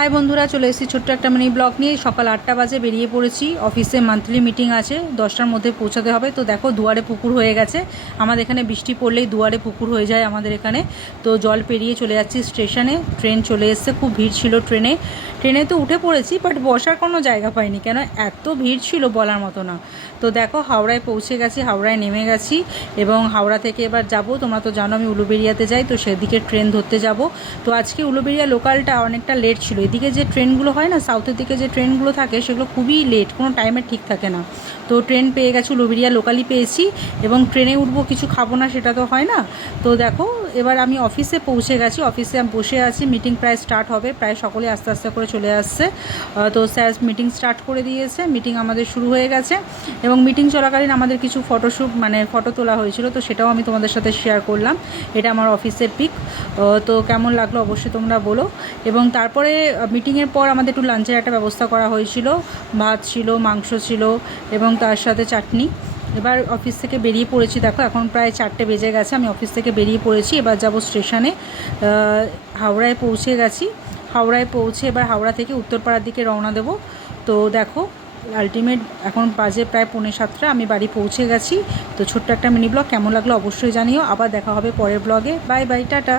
High বন্ধুরা, চলে এসেছি ছোট্ট একটা মিনি ব্লগ নিয়ে। সকাল 8টা বাজে বেরিয়ে পড়েছি। অফিসে মান্থলি মিটিং আছে, 10টার মধ্যে পৌঁছাতে হবে। তো দেখো দুয়ারে পুকুর হয়ে গেছে। আমাদের এখানে বৃষ্টি পড়লেই দুয়ারে পুকুর হয়ে যায় আমাদের এখানে। তো জল পেরিয়ে চলে যাচ্ছি স্টেশনে। ট্রেন চলে এসছে, খুব ভিড় ছিল ট্রেনে তো উঠে পড়েছি, বাট বসার কোনো জায়গা পাইনি, কেন এত ভিড় ছিল বলার মতো না। তো দেখো হাওড়ায় পৌঁছে গেছি, হাওড়ায় নেমে গেছি এবং হাওড়া থেকে এবার যাব। তোমরা তো জানো আমি উলুবেড়িয়াতে যাই, তো সেদিকে ট্রেন ধরতে যাব। তো আজকে উলুবেড়িয়া লোকালটা অনেকটা লেট ছিল। এদিকে যে ট্রেনগুলো হয় না, সাউথের দিকে যে ট্রেনগুলো থাকে সেগুলো খুবই লেট, কোনো টাইমে ঠিক থাকে না। তো ট্রেন পেয়ে গেছি, উলুবেড়িয়া লোকালই পেয়েছি এবং ট্রেনে উঠবো, কিছু খাবো না সেটা তো হয় না। তো দেখো এবার আমি অফিসে পৌঁছে গেছি, অফিসে আমি বসে আছি। মিটিং প্রায় স্টার্ট হবে, প্রায় সকলে আস্তে আস্তে করে চলে আসছে। তো স্যার মিটিং স্টার্ট করে দিয়েছে, মিটিং আমাদের শুরু হয়ে গেছে এবং মিটিং চলাকালীন আমাদের কিছু ফটোশ্যুট ফটো তোলা হয়েছিল, তো সেটাও আমি তোমাদের সাথে শেয়ার করলাম। এটা আমার অফিসের পিক। তো কেমন লাগলো অবশ্যই তোমরা বলো। এবং তারপরে মিটিংয়ের পর আমাদের একটু লাঞ্চের একটা ব্যবস্থা করা হয়েছিল। ভাত ছিল, মাংস ছিল এবং তার সাথে চাটনি। এবার অফিস থেকে বেরিয়ে পড়েছি, দেখো এখন প্রায় 4টে বেজে গেছে। আমি অফিস থেকে বেরিয়ে পড়েছি, এবার যাব স্টেশনে। হাওড়ায় পৌঁছে গেছি। হাওড়ায় পৌঁছে এবার হাওড়া থেকে উত্তরপাড়ার দিকে রওনা দেব। তো দেখো আলটিমেট এখন বাজে প্রায় 6:45, আমি বাড়ি পৌঁছে গেছি। তো ছোট্ট একটা মিনি ব্লগ কেমন লাগলো অবশ্যই জানিও। আবার দেখা হবে পরের ব্লগে। Bye bye, tata.